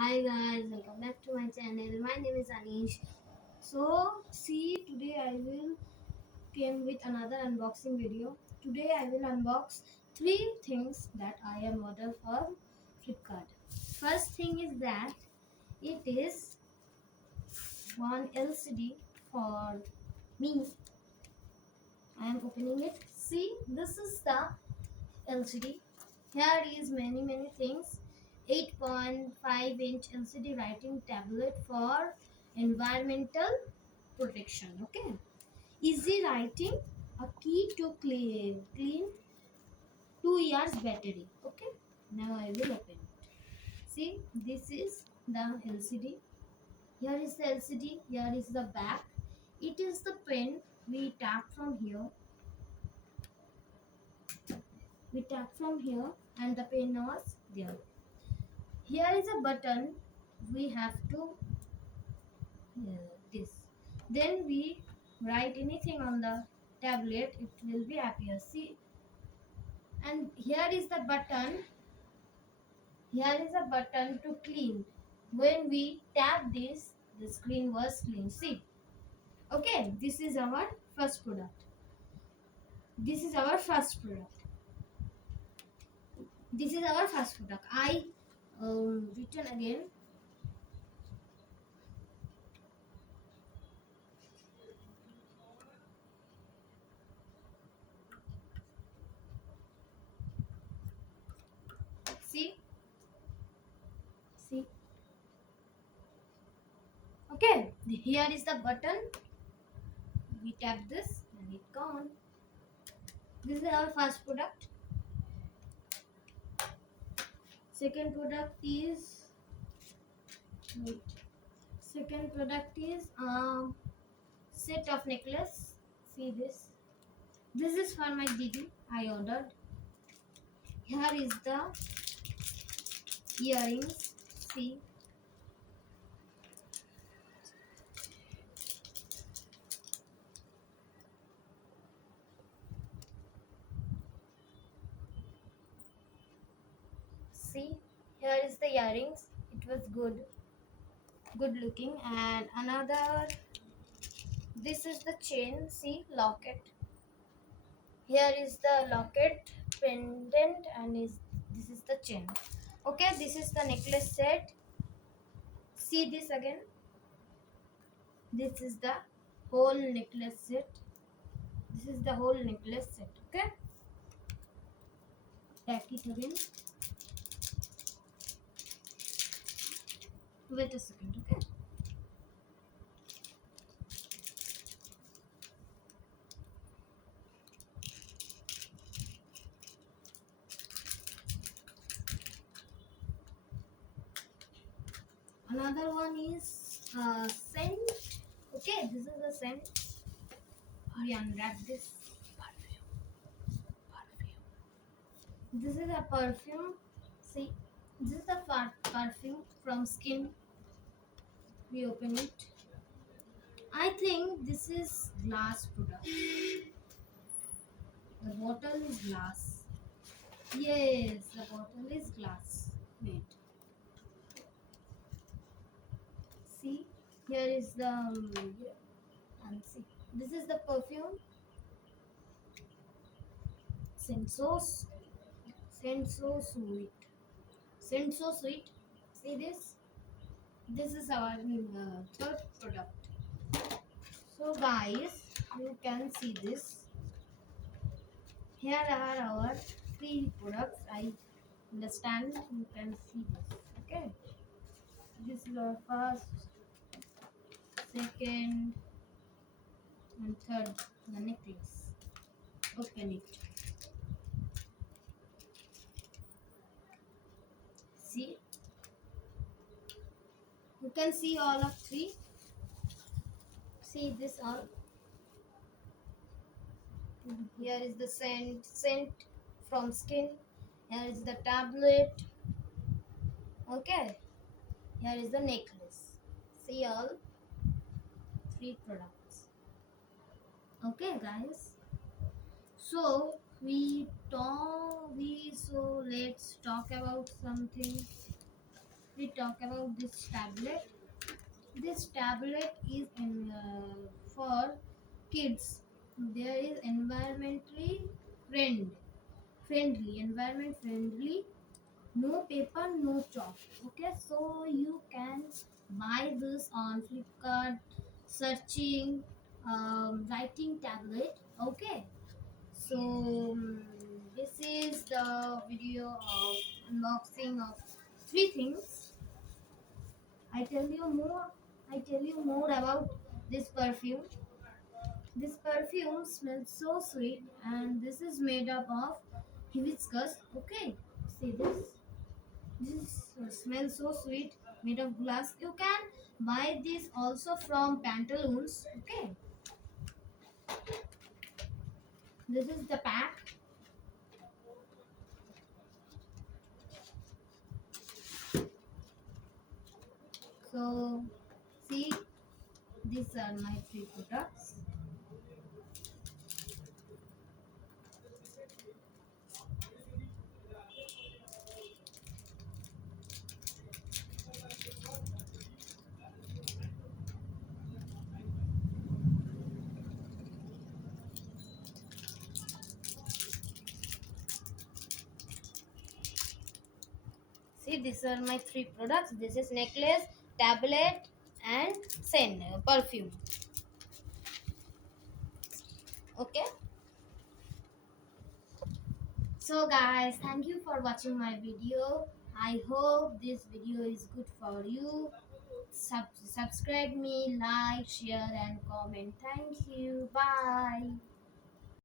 Hi guys, welcome back to my channel. My name is Anish. So, see, today I will came with another unboxing video. Today I will unbox three things that I am ordered for Flipkart. First thing is that it is one LCD for me. I am opening it. See, this is the LCD. Here is many things. 8.5-inch LCD writing tablet for environmental protection. Okay. Easy writing, a key to clean 2 years battery. Okay. Now I will open it. See, this is the LCD. Here is the LCD. Here is the back. It is the pen. We tap from here. We tap from here, and the pen was there. Here is a button. We have to this. Then we write anything on the tablet. It will be appear. See, and here is the button. Here is a button to clean. When we tap this, the screen was clean. See. Okay, this is our first product. This is our first product. This is our first product. I written again. See, see. Okay, here is the button. We tap this and it gone. This is our first product. Second product is wait. Second product is set of necklace. See this. This is for my Didi. I ordered. Here is the earrings. See. See. Here is the earrings. It was good looking. And another. This is the chain. See, locket. Here is the locket, pendant, and this is the chain. Okay, this is the necklace set. See this again. This is the whole necklace set. This is the whole necklace set. Okay, pack it again. Wait a second. Okay. Another one is scent. Okay, this is the scent. We unwrap this. Perfume. This is a perfume. See, this is the perfume from Skin. We open it. I think this is glass product. The bottle is glass. Yes, the bottle is glass. Wait. See, here is the and see. This is the perfume. Scent so scent so sweet. Scent so sweet. See this? This is our third product. So guys, you can see this. Here are our three products. I understand. You can see this. Okay. This is our first, second, and third, the necklace. Open it. See, you can see all of three. See this all. Here is the scent from Skin. Here is the tablet. Okay. Here is the necklace. See all three products. Okay, guys. So let's talk about something. we talk about this tablet. This tablet is for kids. There is environment friendly, no paper, no chalk. Okay, so you can buy this on Flipkart, searching, writing tablet. Okay, so this is the video of unboxing of three things. I tell you more. I tell you more about this perfume. This perfume smells so sweet, and this is made up of hibiscus. Okay, see this. This smells so sweet, made of glass. You can buy this also from Pantaloons. Okay, this is the pack. So, see, these are my three products. See, these are my three products. This is necklace, tablet, and scent perfume. Okay. So, guys, thank you for watching my video. I hope this video is good for you. Subscribe me, like, share, and comment. Thank you. Bye.